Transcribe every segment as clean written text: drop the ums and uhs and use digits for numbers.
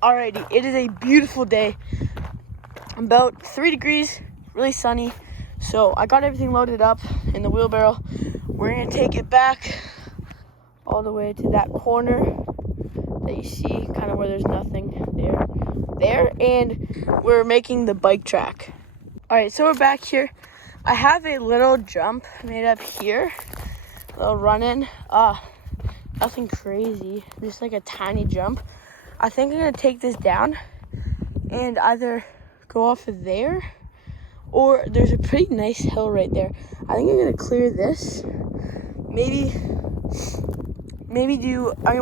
Alrighty, it is a beautiful day. About 3 degrees, really sunny. So I got everything loaded up in the wheelbarrow. We're gonna take it back all the way to that corner that you see, kind of where there's nothing there, and we're making the bike track. Alright, so we're back here. I have a little jump made up here, a little run-in. Nothing crazy, just like a tiny jump. I think I'm gonna take this down and either go off of there, or there's a pretty nice hill right there. I think I'm gonna clear this.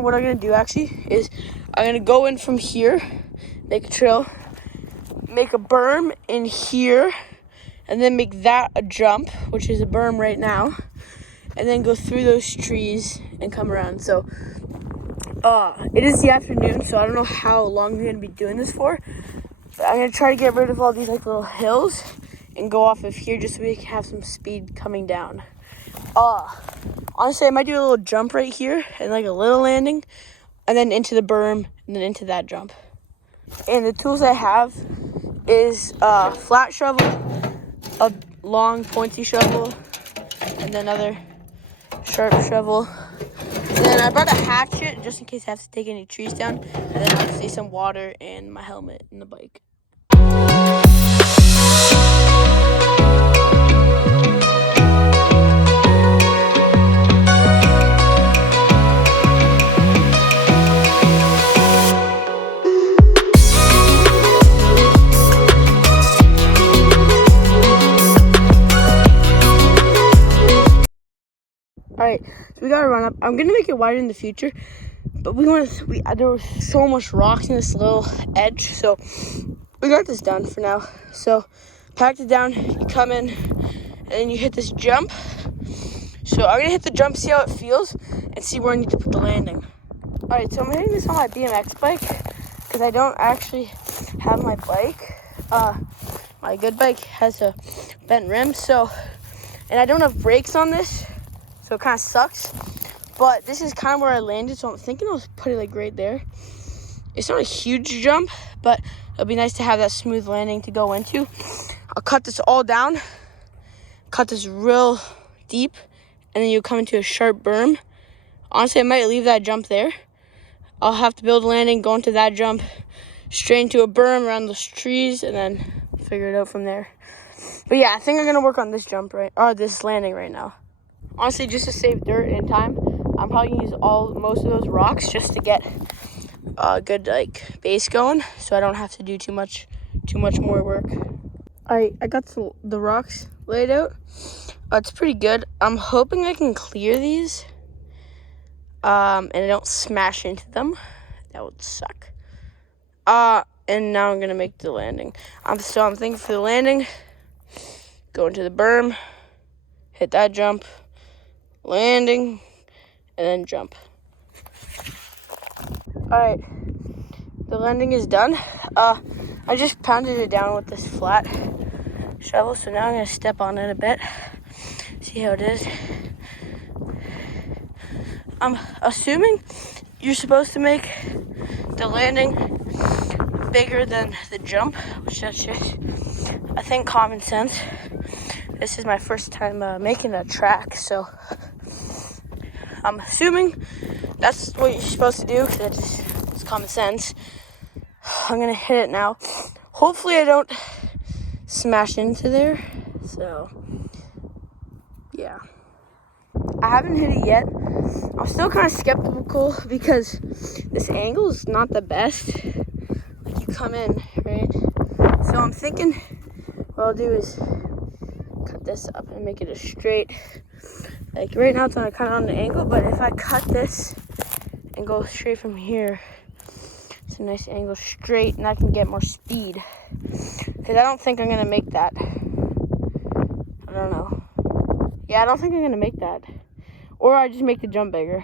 What I'm gonna do actually is I'm gonna go in from here, make a trail, make a berm in here, and then make that a jump, which is a berm right now, and then go through those trees and come around. So it is the afternoon, so I don't know how long we're gonna be doing this for. But I'm gonna try to get rid of all these like little hills and go off of here just so we can have some speed coming down. Honestly, I might do a little jump right here and like a little landing, and then into the berm and then into that jump. And the tools I have is a flat shovel, a long pointy shovel, and then another sharp shovel. And then I brought a hatchet just in case I have to take any trees down, and then obviously some water and my helmet and the bike. Alright, so we gotta run up. I'm gonna make it wider in the future, but there was so much rocks in this little edge, so we got this done for now. So packed it down, you come in, and then you hit this jump. So I'm gonna hit the jump, see how it feels, and see where I need to put the landing. Alright, so I'm hitting this on my BMX bike, because I don't actually have my bike. My good bike has a bent rim, and I don't have brakes on this. So it kind of sucks, but this is kind of where I landed, so I'm thinking I'll put it like right there. It's not a huge jump, but it'll be nice to have that smooth landing to go into. I'll cut this all down, cut this real deep, and then you'll come into a sharp berm. Honestly, I might leave that jump there. I'll have to build a landing, go into that jump, straight into a berm around those trees, and then figure it out from there. But yeah, I think I'm gonna work on this this landing right now. Honestly, just to save dirt and time, I'm probably gonna use most of those rocks just to get a good like base going, so I don't have to do too much more work. Alright, I got the rocks laid out. It's pretty good. I'm hoping I can clear these, and I don't smash into them. That would suck. And now I'm gonna make the landing. I'm thinking for the landing, go into the berm, hit that jump, landing, and then jump. Alright, the landing is done. I just pounded it down with this flat shovel, so now I'm going to step on it a bit, see how it is. I'm assuming you're supposed to make the landing bigger than the jump, which that's just, I think, common sense. This is my first time making a track, so I'm assuming that's what you're supposed to do, because it's common sense. I'm gonna hit it now. Hopefully I don't smash into there, so yeah. I haven't hit it yet. I'm still kind of skeptical because this angle is not the best. Like, you come in, right? So I'm thinking what I'll do is cut this up and make it a straight. Like right now it's kind of on an angle, but if I cut this and go straight from here, it's a nice angle straight, and I can get more speed. Because I don't think I'm gonna make that. I don't know. Yeah, I don't think I'm gonna make that. Or I just make the jump bigger.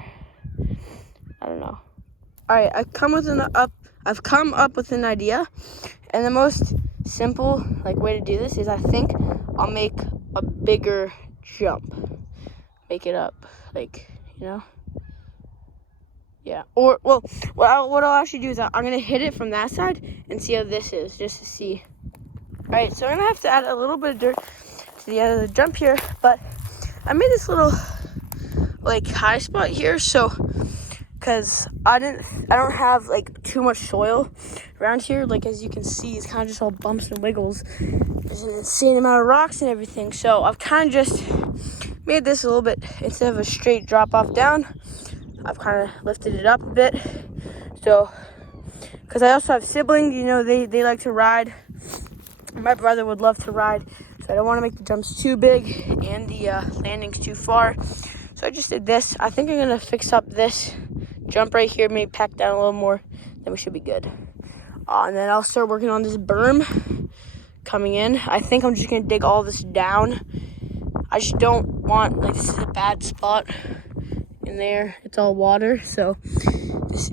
I don't know. Alright, I've come up with an idea, and the most simple way to do this is I think I'll make a bigger jump. Make it up, you know? Yeah, or, well, what I'll actually do is I'm going to hit it from that side and see how this is, just to see. All right, so I'm going to have to add a little bit of dirt to the end of the jump here, but I made this little, like, high spot here, so, because I don't have, like, too much soil around here. Like, as you can see, it's kind of just all bumps and wiggles. There's an insane amount of rocks and everything, so I've kind of just made this a little bit, instead of a straight drop off down, I've kind of lifted it up a bit. So, because I also have siblings, you know, they like to ride. My brother would love to ride, so I don't want to make the jumps too big and the landings too far. So I just did this. I think I'm going to fix up this jump right here, maybe pack down a little more, then we should be good. And then I'll start working on this berm coming in. I think I'm just going to dig all this down. I just don't want, like, this is a bad spot in there. It's all water, so this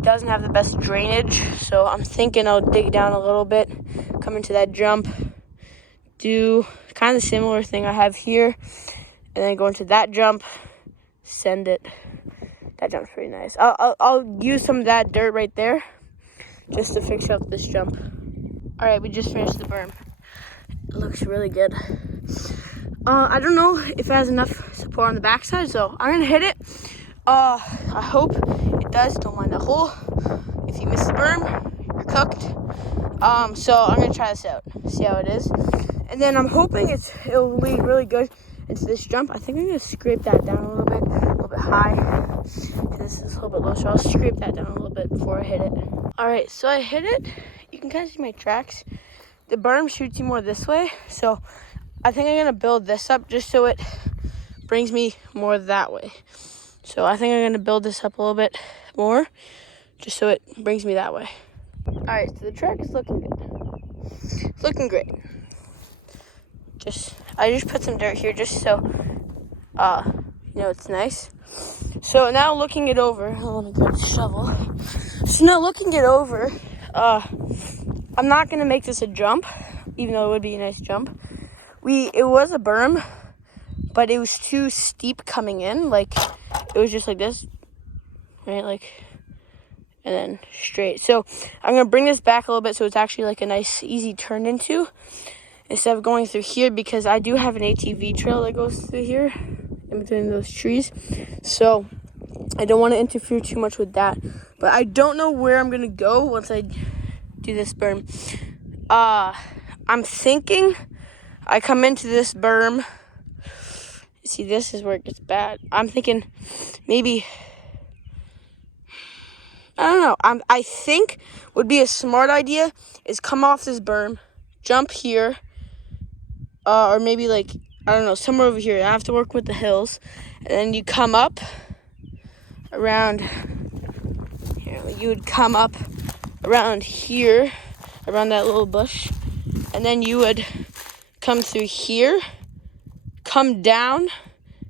doesn't have the best drainage. So I'm thinking I'll dig down a little bit, come into that jump, do kind of the similar thing I have here, and then go into that jump, send it. That jump's pretty nice. I'll use some of that dirt right there just to fix up this jump. All right, we just finished the berm. It looks really good. I don't know if it has enough support on the backside, so I'm gonna hit it. I hope it does. Don't mind the hole. If you miss the berm, you're cooked. So I'm gonna try this out, see how it is, and then I'm hoping it'll lead really good into this jump. I think I'm gonna scrape that down a little bit high, because this is a little bit low. So I'll scrape that down a little bit before I hit it. All right, so I hit it. You can kind of see my tracks. The berm shoots you more this way, so I think I'm going to build this up just so it brings me more that way. So I think I'm going to build this up a little bit more just so it brings me that way. All right, so the track is looking good. It's looking great. I just put some dirt here just so, you know, it's nice. So now looking it over, let me grab the shovel. So now looking it over, I'm not going to make this a jump, even though it would be a nice jump. It was a berm, but it was too steep coming in. Like, it was just like this, right? Like, and then straight. So I'm going to bring this back a little bit so it's actually like a nice, easy turn into, instead of going through here, because I do have an ATV trail that goes through here, in between those trees. So I don't want to interfere too much with that. But I don't know where I'm going to go once I do this berm. I'm thinking I come into this berm. See, this is where it gets bad. I'm thinking maybe, I don't know. I think would be a smart idea is come off this berm, jump here, or maybe like, I don't know, somewhere over here. I have to work with the hills. And then you come up around here. You would come up around here, around that little bush. And then you would come through here, come down,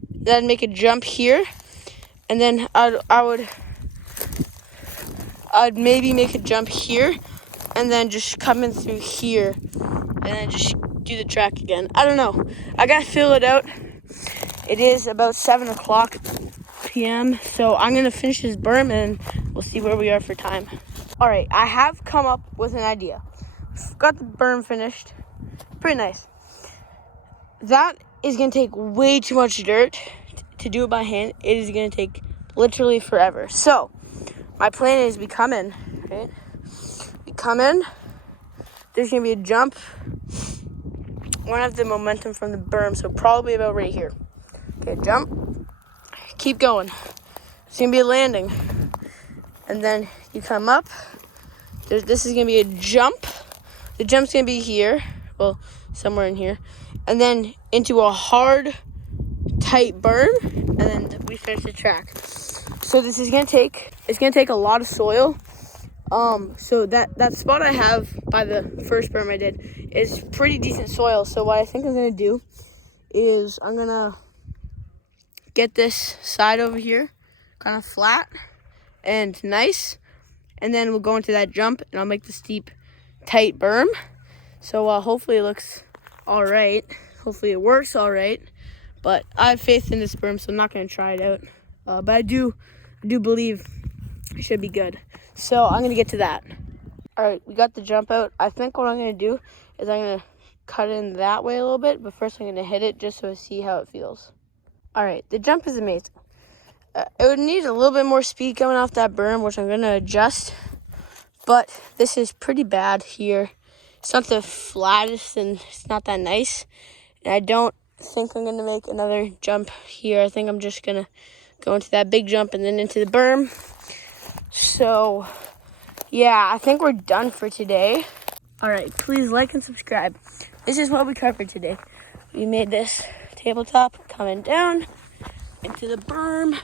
then make a jump here. And then I'd maybe make a jump here, and then just come in through here, and then just do the track again. I don't know. I gotta fill it out. It is about 7:00 p.m. So I'm gonna finish this berm, and we'll see where we are for time. All right, I have come up with an idea. Got the berm finished. Pretty nice. That is gonna take way too much dirt to do it by hand. It is gonna take literally forever. So my plan is we come in, right? We come in. There's gonna be a jump. Won't have the momentum from the berm, so probably about right here. Okay, jump. Keep going. It's gonna be a landing, and then you come up. This is gonna be a jump. The jump's gonna be here, well, somewhere in here, and then into a hard, tight berm, and then we finish the track. So this is gonna take a lot of soil. So that spot I have by the first berm I did is pretty decent soil. So what I think I'm gonna do is I'm gonna get this side over here kind of flat and nice, and then we'll go into that jump, and I'll make the steep, tight berm. So hopefully it looks all right. Hopefully it works all right. But I have faith in this berm, so I'm not gonna try it out. But I do believe should be good. So I'm gonna get to that. All right, we got the jump out. I think what I'm gonna do is I'm gonna cut in that way a little bit, but first I'm gonna hit it just so I see how it feels. All right, the jump is amazing. It would need a little bit more speed coming off that berm, which I'm gonna adjust, but this is pretty bad here. It's not the flattest and it's not that nice. And I don't think I'm gonna make another jump here. I think I'm just gonna go into that big jump and then into the berm. So yeah, I think we're done for today. All right, please like and subscribe. This is what we covered today. We made this tabletop coming down into the berm,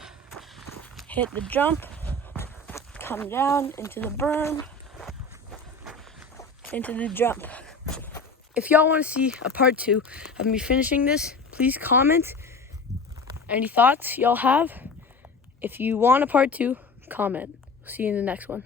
hit the jump, come down into the berm, into the jump. If y'all want to see a part 2 of me finishing this, please comment any thoughts y'all have. If you want a part 2, comment. See you in the next one.